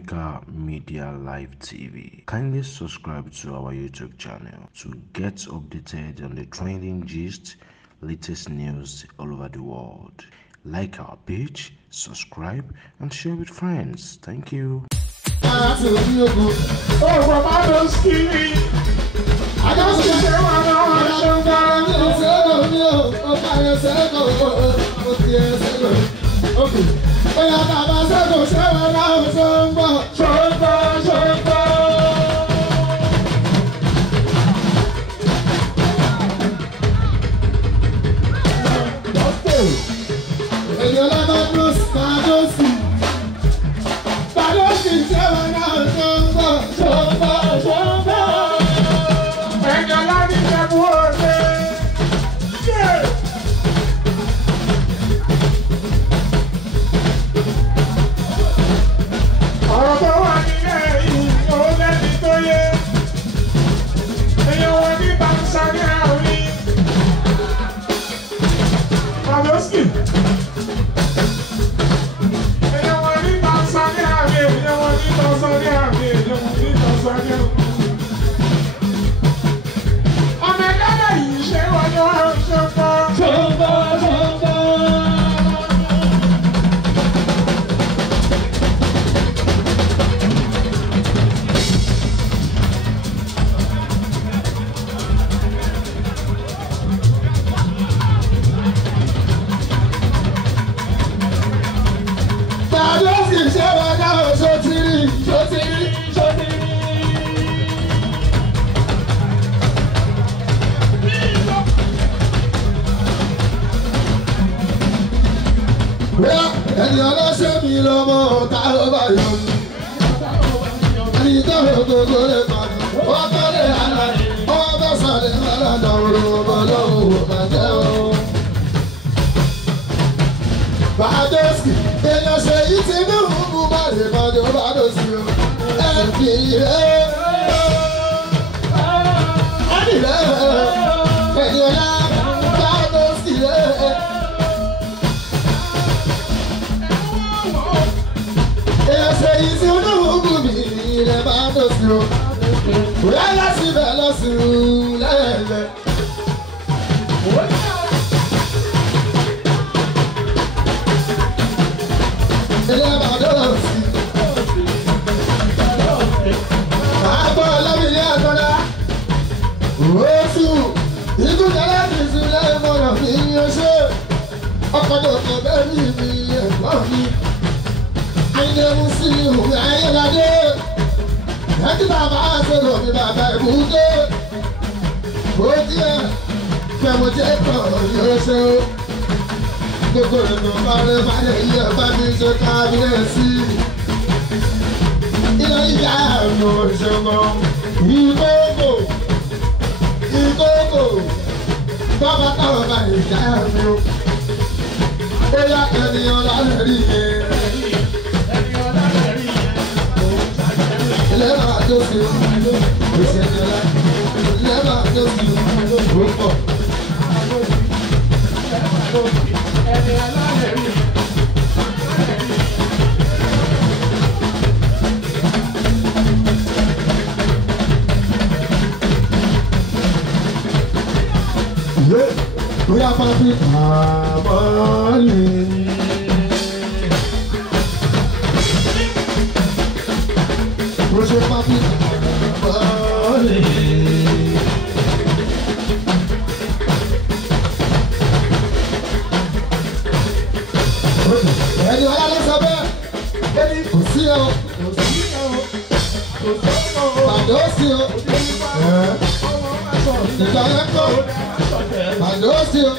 Africa Media Live TV. Kindly subscribe to our YouTube channel to get updated on the trending gist, latest news all over the world. Like our page, subscribe, and share with friends. Thank you. ẹni ọlọ́ṣẹ́ mi lọ́mọ ọ̀tá ló bá yọ mí. ẹni tó ń gbogbo lè pàdé wọ́n tó lè hàlà wọ́n bẹ́ sọ̀lẹ̀ lọ́dọ̀ ọmọ lọ́wọ́ wò bàjẹ́ o. Bàdósì èèyàn ṣe yìí ti ní ìhùnkù má lè bàjẹ́ Bàdósì o. ẹ̀ẹ́dì rẹ̀ ẹ̀ẹ́dì rẹ̀ ẹ̀ẹ́dì rẹ̀ Bàdósì rẹ̀. Ṣé ìsì olóògùn mi rẹ̀ bá tó sí o? Bóyá lásìbẹ̀ lọ́sùn lẹ́lẹ̀. Ilé bàdó lọ sí. Àgbọ̀ ọlọ́mìnira àtọ́lá. Oṣù ìdújẹ́lẹ́ ti sílẹ̀ mọ̀ràn mi yóò ṣe. Ọkọ̀ tó kọ̀ bẹ́ẹ̀ ní ìbí ẹ̀gbọ́n mi. Ayé Musiliu ayélujé, ẹtí bàbá àṣẹlò mi bàbá ìbúdé. Ó díẹ̀ fẹ̀mọ̀jẹ́ kan yóò ṣe ó. Gbogbo ètò balẹ̀ yí ẹ̀fá mi ṣe kábíyèsí. Ilé ìyá mi ò ṣe mọ́. Ìkókò, bàbá táwọn bá ìjà mi ó. Ó yá ènìyàn lálẹ́ rí i. Never do you, never do you, we are happy, Roger Papi, ẹni ọ̀la ló sọ bẹ́ẹ̀, ẹni kò sí o, bàdó sí o, ìgbà yẹn kọ́, bàdó sí o.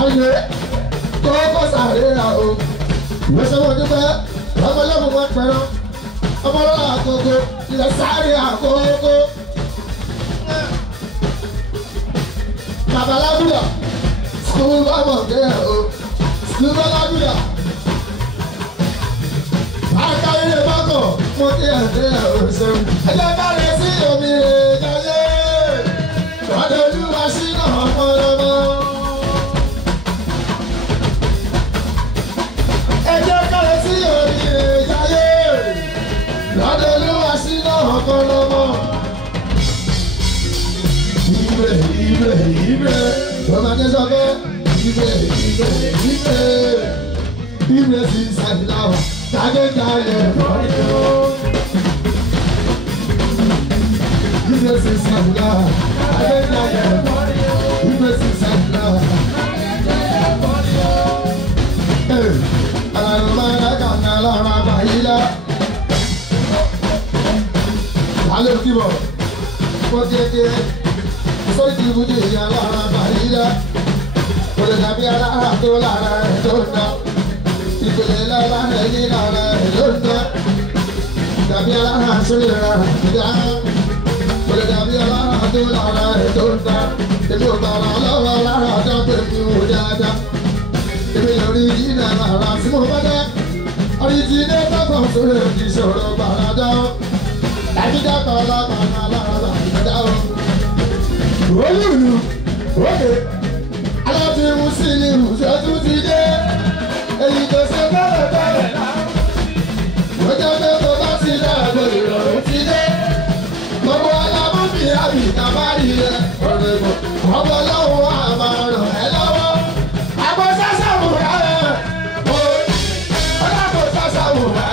Ayé kókó sáré ra o, ìwé sọ́wọ́n dúpẹ́, ọmọlẹ́mú wọn pẹ̀rọ, ọmọlọ́wọ́ àkókò, ilẹ̀ sáré àkókò. Babalaguda, school of girl, school Babalaguda. mo ti ẹ̀dẹ́ ọ̀ṣẹ́. Ẹjẹ́ bá rẹ̀ sí omi rẹ̀ jayé. Lọ́dọ̀ olúwa sí náà ọmọlọ́mọ. Ẹjẹ́ bá rẹ̀ sí omi rẹ̀ jayé. Lọ́dọ̀ olúwa sí náà ọmọlọ́mọ. Ibre, ibre, ibre. Ọmọdé sọ pé ibre, ibre, ibre. Ibre sí sàdíláwà. Tàgéjayé lọ́rí o. Ibre sí sàdíláwà. Tàgéjayé lọ́rí o. Ibre sí sàdíláwà. Tàgéjayé lọ́rí o. Àlàyé máa ń dákà ní alára àbáyé lá. Alẹ́ òkè bọ̀. Mo kéèké. Sọ́rí ti ibùdó ìyá alára àbáyé lá. Kò lè dàbí alára tó lára ẹ̀ tó ná. Ìpìlẹ̀ lára ẹ̀yìn lára ẹ̀ ló ń dá. Dàbí alára sórí ra ìdá. Kò lè dàbí alára tó lára ẹ̀ tó ń dá. Èmi ò bàrà lọ́wọ́ lára dábẹ́ mi ò dáadáa. Èmi lórí ìdílé lára tí mo bá dá. Oríjìnlẹ̀ tọ́kàn sórí òkè ìṣòro gbàràdá. Dájúdájú ọlọ́mọ alára ìdá o. Olúùlù òkè. Alábìrú sí ni ìrùsọ́tún ti dé. Èyí tó ṣe bẹ́rẹ̀ náà. Lọ́jọ́ pé tó bá ti dáàbò ìrọ̀rùn ti dé. Gbogbo alámọ́bí àbí ìtàbárí rẹ̀ ọ̀rẹ́ mọ̀. Ọmọ ọlọ́run á máa ràn ẹ́ lọ́wọ́. Àbọ̀ sásàmù rẹ̀ ọlọ́bọ̀ sásàmù rẹ̀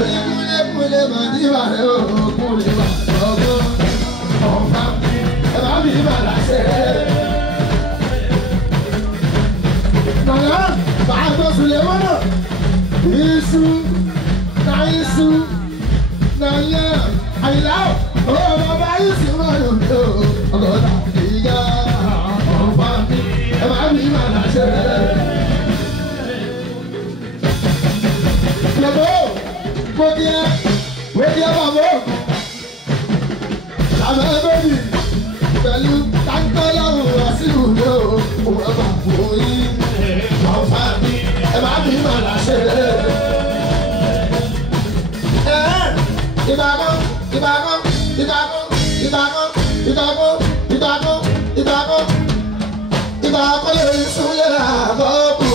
oníkúlẹ̀kúlẹ̀ máa ní ìwà rẹ̀ òkúlẹ̀ wà lọ́gbọ́n. Ọ̀fà ẹ̀ bá mi bà láṣẹ. Nana, Bàbá Sulemana, Isu, na Isu, na Yẹ, Àyìnlá, Bàbá Isu máa yọ̀ mí o, ọgọ́ta ìyá, ọ̀fà mi, ẹ bá mi máa láṣẹ. Lọ́bọ̀, mo kí ẹ bàbá ògùn, làbẹ́ bẹ́bí, pẹ̀lú táńtọ́láwò àṣìlù mi o, òun ẹ̀ bá wò yín. Ọ̀fà mi, ẹ bá mi máa láṣẹ. Ìbàdàn, Ìbàdàn, Ìbàdàn, Ìbàdàn, Ìbàdàn, Ìbàdàn, Ìbàdàn, Ìbàdàn lè súnlẹ̀ àbọ̀kù.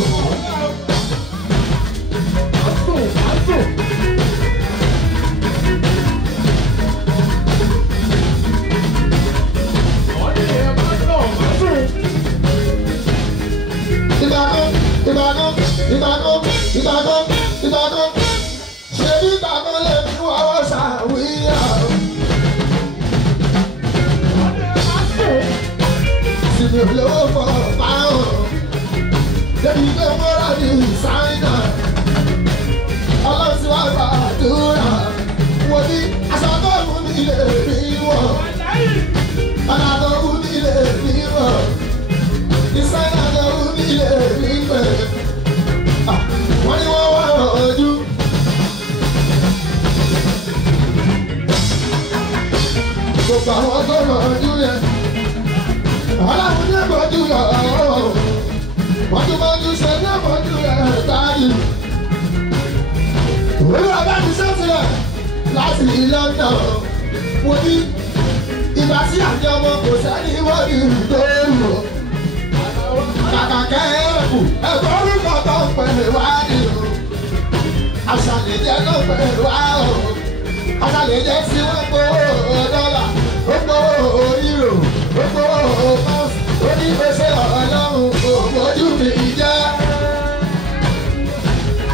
Ìbàdàn, Ìbàdàn, Ìbàdàn, Ìbàdàn, ṣé bí Ìbàdàn lè fi wọ́wọ́ ṣàwíyá? Sinmi olówó fọ báwọn, débi pé mọ́ra ní ṣáínà, ọlọ́sìn wà gbàdúrà, wọ́n ní aṣọ tó mú mi lè rí wọ̀, ọ̀nà tó mú mi lè rí wọ̀, ìṣáínà tó mú mi lè rí pẹ̀. Wọ́n ní wọ́n wá ojú. Gbogbo àwọn tó rọ̀ ojú yẹn. Aláwọ̀ ní ẹ̀kọ́jú yọ̀ ọ́. Wọ́n tún máa ń tún ṣe ní ẹ̀kọ́jú rẹ̀ táyì. Olú abájú sẹ́sẹ̀ láti London. Mo ní ìgbà tí àjọ ọmọ kò sẹ́ni wọ́n ní ìdóòrò. Kàkà kẹ́ẹ̀kù ẹ̀kọ́ orúkọ tó ń pè wá ní o. Àṣàlẹ̀jẹ́ ló pè wá o. Àṣàlẹ̀jẹ́ tí wọ́n gbowó dọ́là, ó gbowó euro, ó gbowó pounds, ó ní gbèsè ọlọ́run kò mójú mi jẹ́.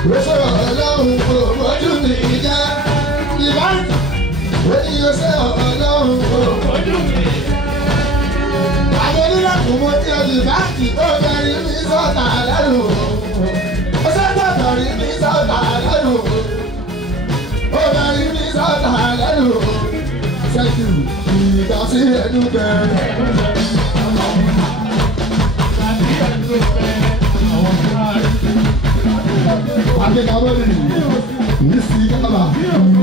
Gbèsè ọlọ́run kò mójú mi jẹ́. Ìbáraẹni ó ní gbèsè ọlọ́run kò mójú mi jẹ́. Àgbẹ̀dúràkùn mo ti olùbáàkì tó bẹ̀rẹ̀ mi sọ̀tà lẹ́nu. Ó sẹ́tọ̀ bẹ̀rẹ̀ mi sọ̀tà lẹ́nu. Ó bẹ̀rẹ̀ mi sọ̀tà lẹ́nu. Ṣẹ́jú ìgbà sí ẹnu bẹ̀rẹ̀. Akẹ́kọ̀ọ́ ní sí kábà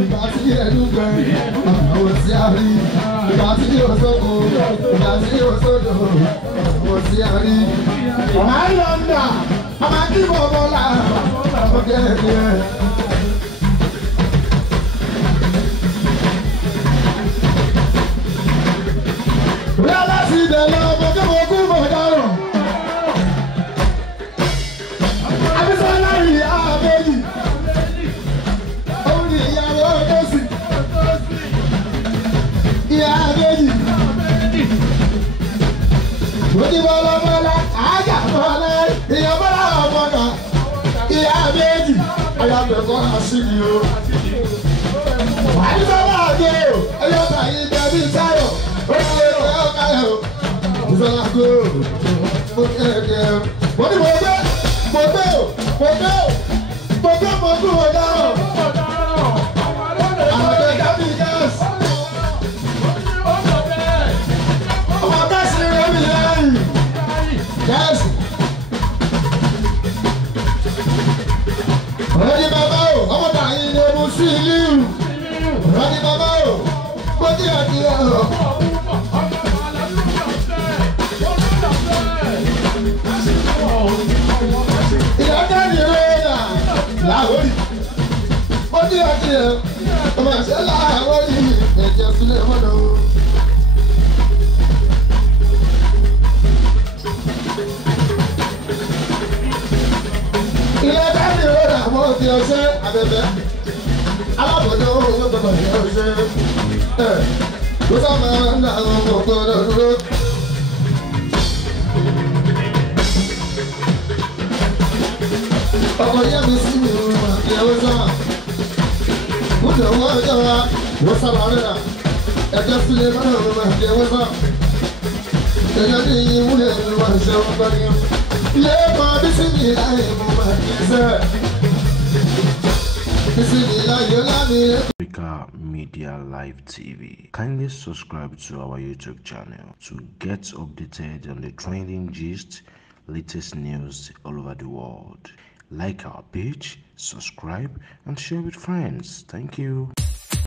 ìgbà tí ẹnu bẹ̀rẹ̀. Àwọn sí àrí ìgbà tí yóò sọ́kò ìgbà tí yóò sọ́dọ̀. Àwọn sí àrí. Àìlọ́ndà, àmà kí bọ̀bọ̀ là ọ̀gẹ́ ẹ̀. ìyá méjì ayábẹ̀kọ́ àṣìlì o. àdìsọ́lá àgbẹ̀ o ẹ̀yọ́ta yìí jẹ̀bi sáyọ̀ ó ti lè fẹ́ ọ̀káyọ̀ o. àdìsọ́lá àgbẹ̀ o mo kẹ̀kẹ́ o. mo ní mo gbé o mo gbé o mo kú mo dáhùn. àwọn ọ̀dọ́ ìdábì gáàsì. ọmọ gáàsì rẹ̀ mi lẹ́yìn gáàsì. Rọ́dí bàbá o, ọmọ tàyín lè mú sí ìlú. Rọ́dí bàbá o, mo ti àti ọ̀rọ̀. Ìdájọ́ ni rẹ́ẹ̀dà láwórì. Mo ti àti ẹ̀ ọmọ ẹ̀ṣẹ́ láwórì ẹ̀jẹ̀ sílẹ̀ mọ́nà o. Ilé dáàbì rẹ̀ àwọn òbí ọṣẹ́ abẹ́bẹ́ alábòjọ́ owó gbọ́dọ̀ ní ọṣẹ́ ló sábà ń dá àwọn ọmọ gbọ́dọ̀ dúró. ọkọ̀ yẹ́ mi sí mi àti ẹ̀wọ́ sábà kúndùn owó ọjọ́ wa wọ́n sábà rẹ̀ rà ẹ̀jẹ̀ sílé mọ́nà ọmọ àti ẹ̀wọ́ sábà ẹ̀jẹ̀ ní ìwúlẹ̀ ìlú àṣẹ wọn bá ní. Africa Media Live TV. Kindly subscribe to our YouTube channel to get updated on the trending gist, latest news all over the world. Like our page, subscribe, and share with friends. Thank you.